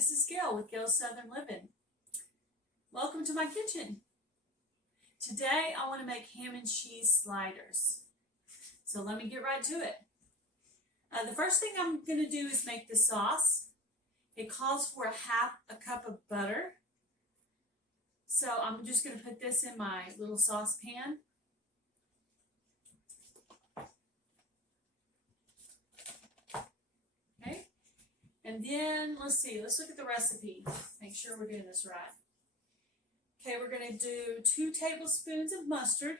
this is Gail with Gail's Southern Living. Welcome to my kitchen. Today I want to make ham and cheese sliders. So let me get right to it. The first thing I'm going to do is make the sauce. It calls for a cup of butter. So I'm just going to put this in my little saucepan. Okay. And then, let's look at the recipe. Make sure we're doing this right. Okay, we're going to do 2 tablespoons of mustard.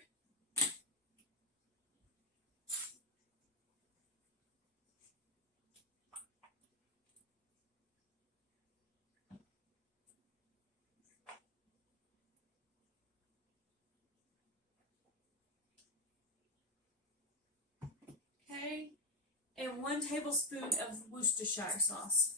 Okay, and 1 tablespoon of Worcestershire sauce.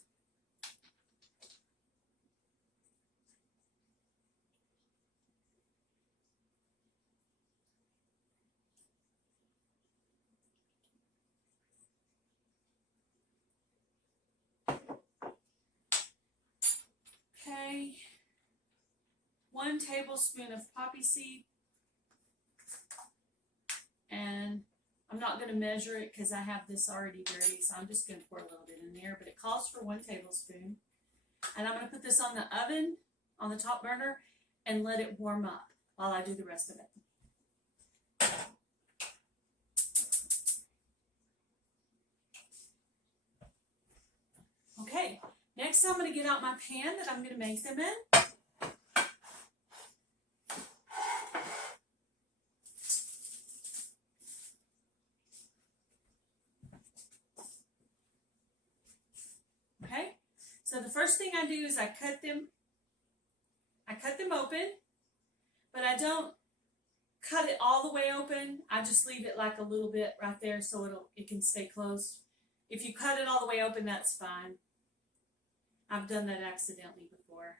Okay, 1 tablespoon of poppy seed, and I'm not going to measure it because I have this already dirty, so I'm just going to pour a little bit in there, but it calls for 1 tablespoon. And I'm going to put this on the oven, on the top burner, and let it warm up while I do the rest of it. Okay, next I'm going to get out my pan that I'm going to make them in. Okay, so the first thing I do is I cut them open, but I don't cut it all the way open. I just leave it like a little bit right there so it can stay closed. If you cut it all the way open, that's fine. I've done that accidentally before.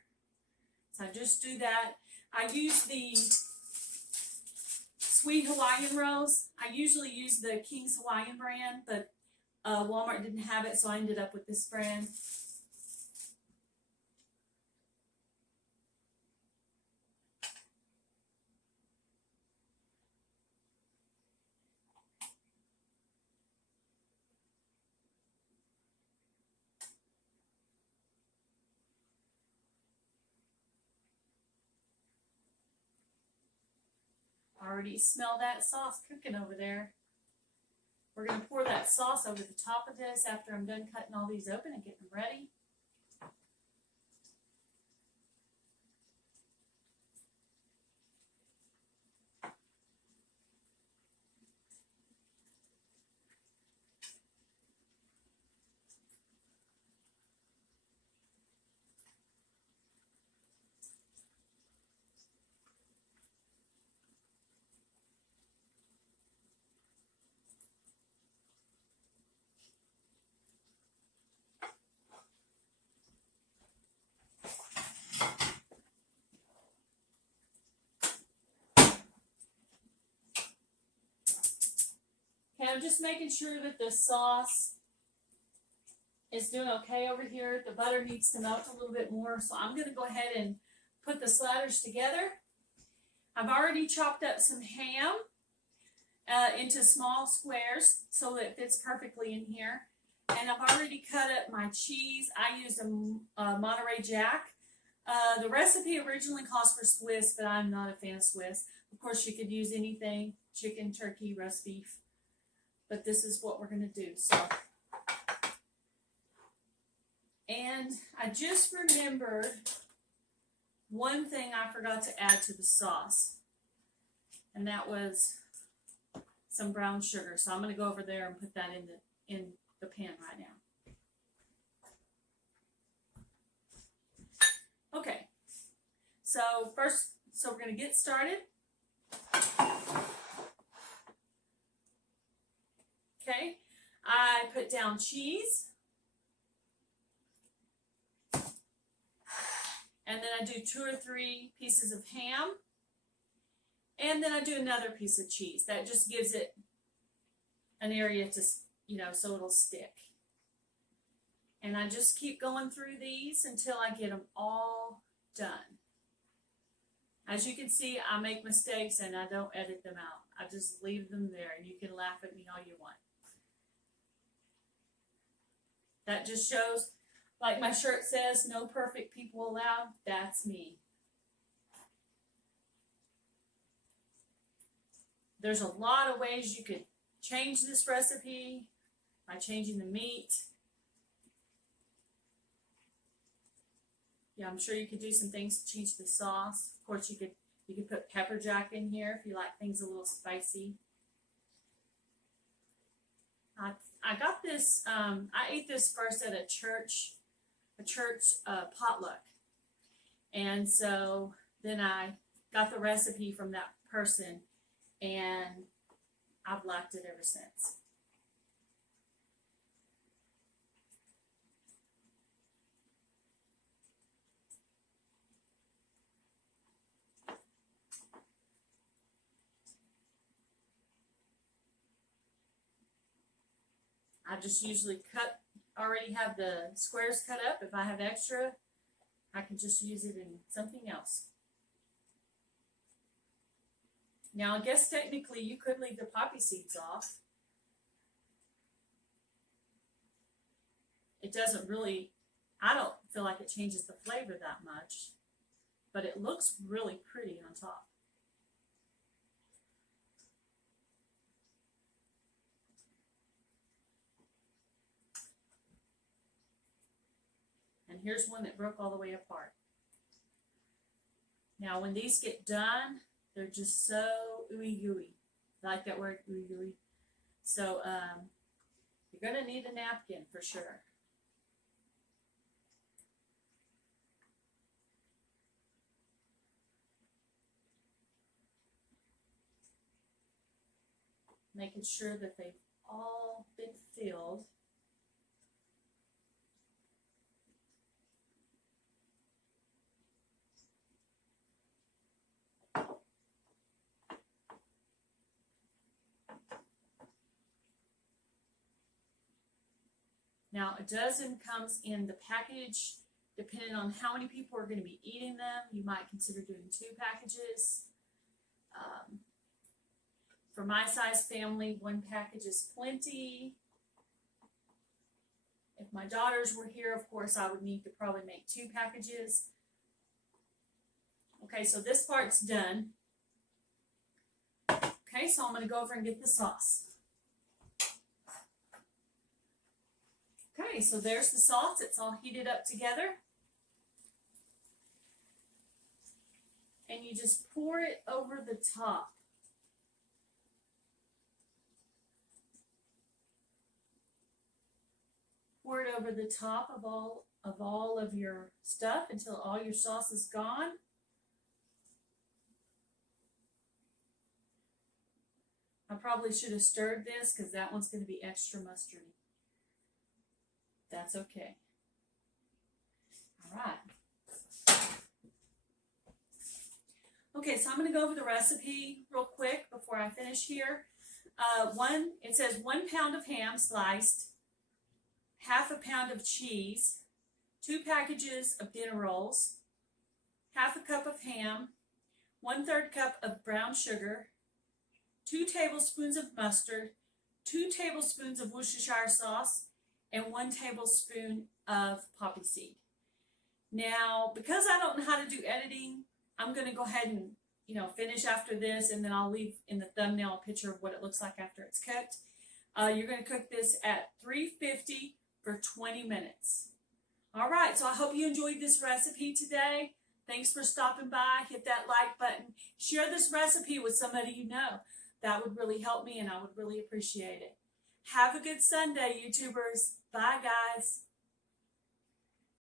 So I just do that. I use the Sweet Hawaiian Rolls. I usually use the Kings Hawaiian brand, but Walmart didn't have it, so I ended up with this brand. I already smell that sauce cooking over there. We're going to pour that sauce over the top of this after I'm done cutting all these open and getting them ready. Okay, I'm just making sure that the sauce is doing okay over here. The butter needs to melt a little bit more, so I'm going to go ahead and put the sliders together. I've already chopped up some ham into small squares so that it fits perfectly in here. And I've already cut up my cheese. I used a Monterey Jack. The recipe originally calls for Swiss, but I'm not a fan of Swiss. Of course, you could use anything, chicken, turkey, roast beef. But this is what we're going to do. So, and I just remembered one thing I forgot to add to the sauce, and that was some brown sugar. So I'm going to go over there and put that in the pan right now. Okay. So we're going to get started. Okay, I put down cheese, and then I do 2 or 3 pieces of ham, and then I do another piece of cheese. That just gives it an area to, so it'll stick. And I just keep going through these until I get them all done. As you can see, I make mistakes and I don't edit them out. I just leave them there, and you can laugh at me all you want. That just shows, like my shirt says, no perfect people allowed. That's me. There's a lot of ways you could change this recipe by changing the meat. Yeah, I'm sure you could do some things to change the sauce. Of course, you could put pepper jack in here if you like things a little spicy. I got this. I ate this first at a church potluck, and so then I got the recipe from that person, and I've liked it ever since. I just usually already have the squares cut up. If I have extra, I can just use it in something else. Now, I guess technically you could leave the poppy seeds off. It doesn't really, I don't feel like it changes the flavor that much, but it looks really pretty on top. And here's one that broke all the way apart. Now, when these get done, they're just so ooey gooey. I like that word, ooey gooey. So you're going to need a napkin for sure. Making sure that they've all been filled. Now, a dozen comes in the package. Depending on how many people are going to be eating them, you might consider doing 2 packages. For my size family, 1 package is plenty. If my daughters were here, of course, I would need to probably make 2 packages. Okay, so this part's done. Okay, so I'm going to go over and get the sauce. Okay, so there's the sauce. It's all heated up together. And you just pour it over the top. Pour it over the top of all of your stuff until all your sauce is gone. I probably should have stirred this because that one's going to be extra mustardy. That's okay. All right. Okay, so I'm going to go over the recipe real quick before I finish here. It says 1 pound of ham sliced, half a pound of cheese, 2 packages of dinner rolls, half a cup of ham, 1/3 cup of brown sugar, 2 tablespoons of mustard, 2 tablespoons of Worcestershire sauce, and 1 tablespoon of poppy seed. Now, because I don't know how to do editing, I'm going to go ahead and finish after this, and then I'll leave in the thumbnail a picture of what it looks like after it's cooked. You're going to cook this at 350 for 20 minutes. All right, so I hope you enjoyed this recipe today. Thanks for stopping by. Hit that like button. Share this recipe with somebody you know. That would really help me, and I would really appreciate it. Have a good Sunday, YouTubers. Bye, guys.